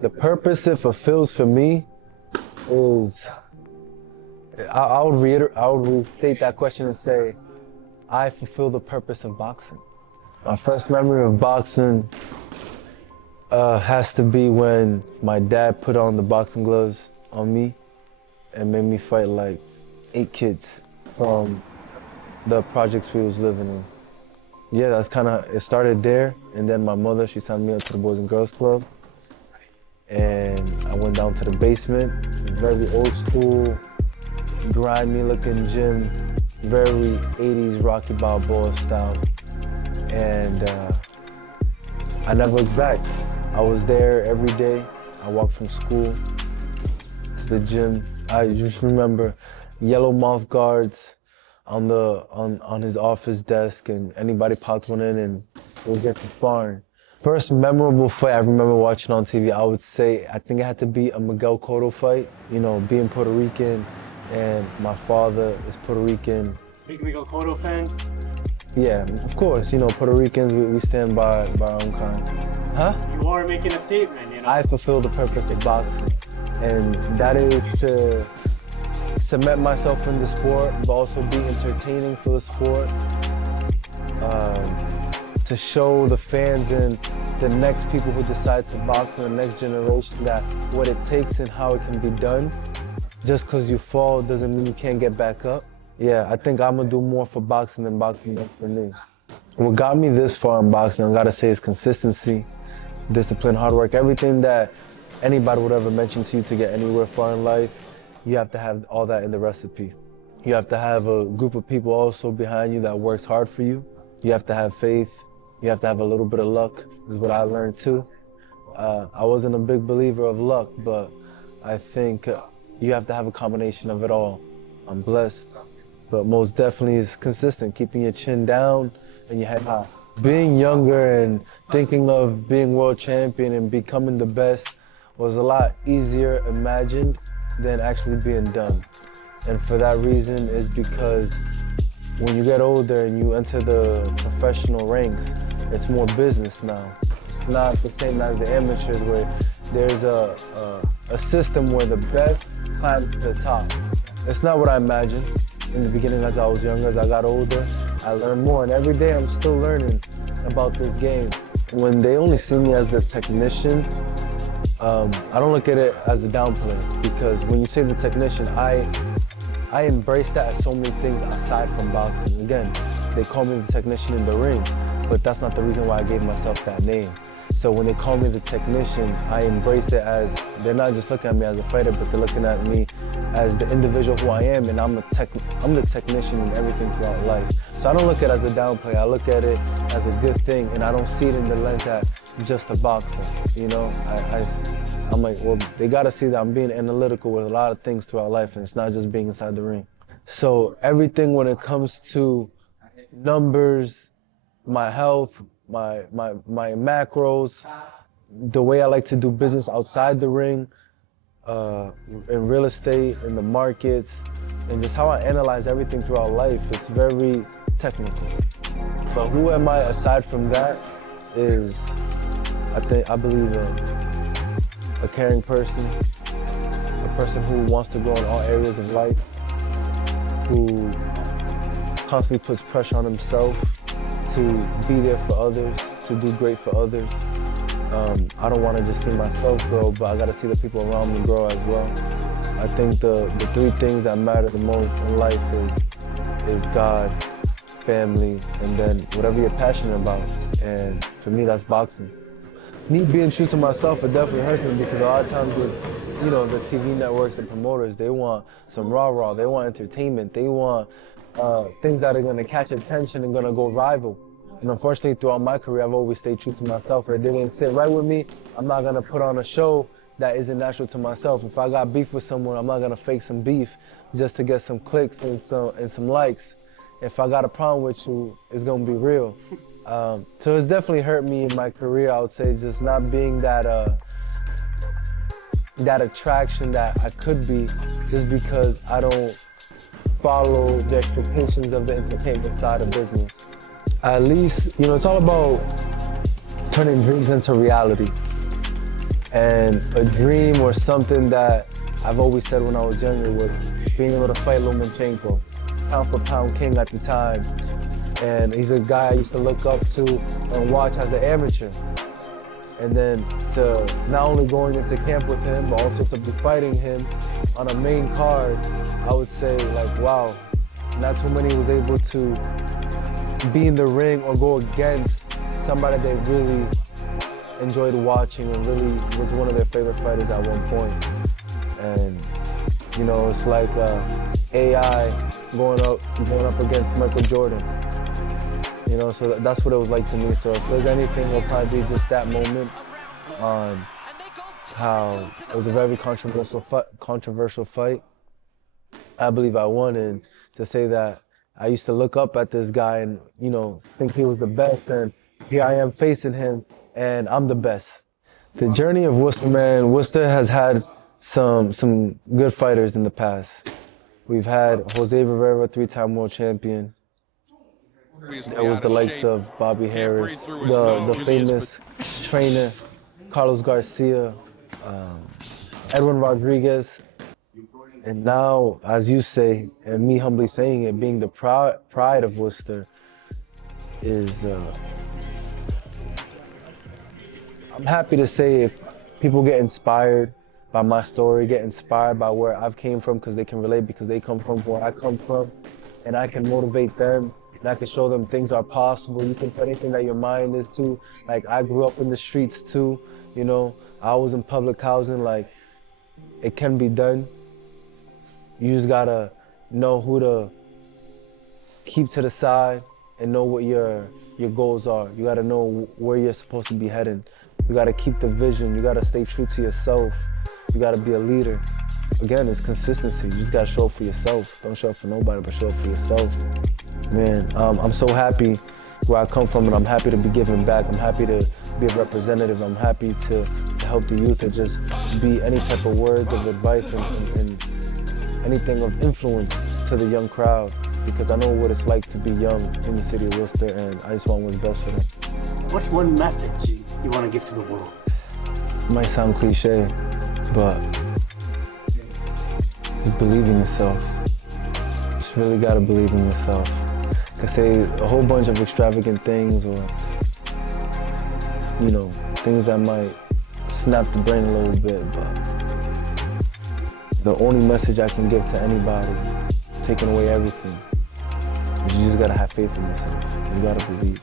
The purpose it fulfills for me is, I would restate that question and say, I fulfill the purpose of boxing. My first memory of boxing has to be when my dad put on the boxing gloves on me and made me fight like 8 kids from the projects we was living in. Yeah, that's it started there, and then my mother, she signed me up to the Boys and Girls Club, and I went down to the basement, very old school, grimy looking gym, very 80s Rocky Balboa style, and I never looked back. I was there every day. I walked from school to the gym. I just remember yellow mouth guards on his office desk, and anybody popped one in and we'll get to sparring. First memorable fight I remember watching on TV, I would say, I think it had to be a Miguel Cotto fight. You know, being Puerto Rican, and my father is Puerto Rican. Big Miguel Cotto fan? Yeah, of course. You know, Puerto Ricans, we stand by our own kind. Huh? You are making a statement, you know? I fulfill the purpose of boxing, and that is to cement myself in the sport, but also be entertaining for the sport. To show the fans and the next people who decide to box in the next generation that what it takes and how it can be done. Just because you fall doesn't mean you can't get back up. Yeah, I think I'm gonna do more for boxing than boxing done for me. What got me this far in boxing, I gotta say, is consistency, discipline, hard work. Everything that anybody would ever mention to you to get anywhere far in life, you have to have all that in the recipe. You have to have a group of people also behind you that works hard for you. You have to have faith. You have to have a little bit of luck, is what I learned too. I wasn't a big believer of luck, but I think you have to have a combination of it all. I'm blessed, but most definitely is consistent, keeping your chin down and your head high. Being younger and thinking of being world champion and becoming the best was a lot easier imagined than actually being done. And for that reason is because when you get older and you enter the professional ranks, it's more business now. It's not the same as the amateurs where there's a system where the best climb to the top. It's not what I imagined in the beginning. As I was younger, as I got older, I learned more, and every day I'm still learning about this game. When they only see me as the technician, I don't look at it as a downplay, because when you say the technician, I embrace that as so many things aside from boxing. Again, they call me the technician in the ring, but that's not the reason why I gave myself that name. So when they call me the technician, I embrace it as, they're not just looking at me as a fighter, but they're looking at me as the individual who I am, and I'm the technician in everything throughout life. So I don't look at it as a downplay, I look at it as a good thing, and I don't see it in the lens that I'm just a boxer, you know? I'm like, well, they gotta see that I'm being analytical with a lot of things throughout life, and it's not just being inside the ring. So everything when it comes to numbers, my health, my macros, the way I like to do business outside the ring, in real estate, in the markets, and just how I analyze everything throughout life, it's very technical. But who am I aside from that is, I believe a caring person, a person who wants to grow in all areas of life, who constantly puts pressure on himself to be there for others, to do great for others. I don't want to just see myself grow, but I got to see the people around me grow as well. I think the 3 things that matter the most in life is God, family, and then whatever you're passionate about. And for me, that's boxing. Me being true to myself, it definitely hurts me, because a lot of times with, you know, the TV networks and promoters, they want some rah-rah, they want entertainment, they want things that are gonna catch attention and gonna go viral. And unfortunately, throughout my career, I've always stayed true to myself. If it didn't sit right with me, I'm not gonna put on a show that isn't natural to myself. If I got beef with someone, I'm not gonna fake some beef just to get some clicks and some likes. If I got a problem with you, it's gonna be real. So it's definitely hurt me in my career, I would say, just not being that attraction that I could be, just because I don't follow the expectations of the entertainment side of business. At least, you know, it's all about turning dreams into reality. And a dream or something that I've always said when I was younger was being able to fight Lomachenko, pound for pound king at the time. And he's a guy I used to look up to and watch as an amateur. And then to not only going into camp with him, but also to be fighting him on a main card, I would say like, wow, not too many was able to be in the ring or go against somebody they really enjoyed watching and really was one of their favorite fighters at one point. And you know, it's like AI going up against Michael Jordan. You know, so that's what it was like to me. So if there's anything, it'll probably be just that moment on how it was a very controversial fight. I believe I won, and to say that I used to look up at this guy and, you know, think he was the best, and here I am facing him, and I'm the best. The journey of Worcester, man, Worcester has had some good fighters in the past. We've had Jose Rivera, 3-time world champion. There was the likes of Bobby Harris, the famous trainer, Carlos Garcia, Edwin Rodriguez. And now, as you say, and me humbly saying it, being the pride of Worcester is, I'm happy to say if people get inspired by my story, get inspired by where I've came from, because they can relate, because they come from where I come from, and I can motivate them, and I can show them things are possible. You can put anything that your mind is to. Like, I grew up in the streets too, you know, I was in public housing. Like, it can be done. You just gotta know who to keep to the side and know what your goals are. You gotta know where you're supposed to be heading. You gotta keep the vision. You gotta stay true to yourself. You gotta be a leader. Again, it's consistency. You just gotta show up for yourself. Don't show up for nobody, but show up for yourself. Man, I'm so happy where I come from, and I'm happy to be giving back. I'm happy to be a representative. I'm happy to help the youth, and just be any type of words of advice and anything of influence to the young crowd, because I know what it's like to be young in the city of Worcester, and I just want what's best for them. What's one message you want to give to the world? It might sound cliche, but just believe in yourself. Just really gotta believe in yourself. I could say a whole bunch of extravagant things, or, you know, things that might snap the brain a little bit, but the only message I can give to anybody, taking away everything, is you just gotta have faith in yourself. You gotta believe.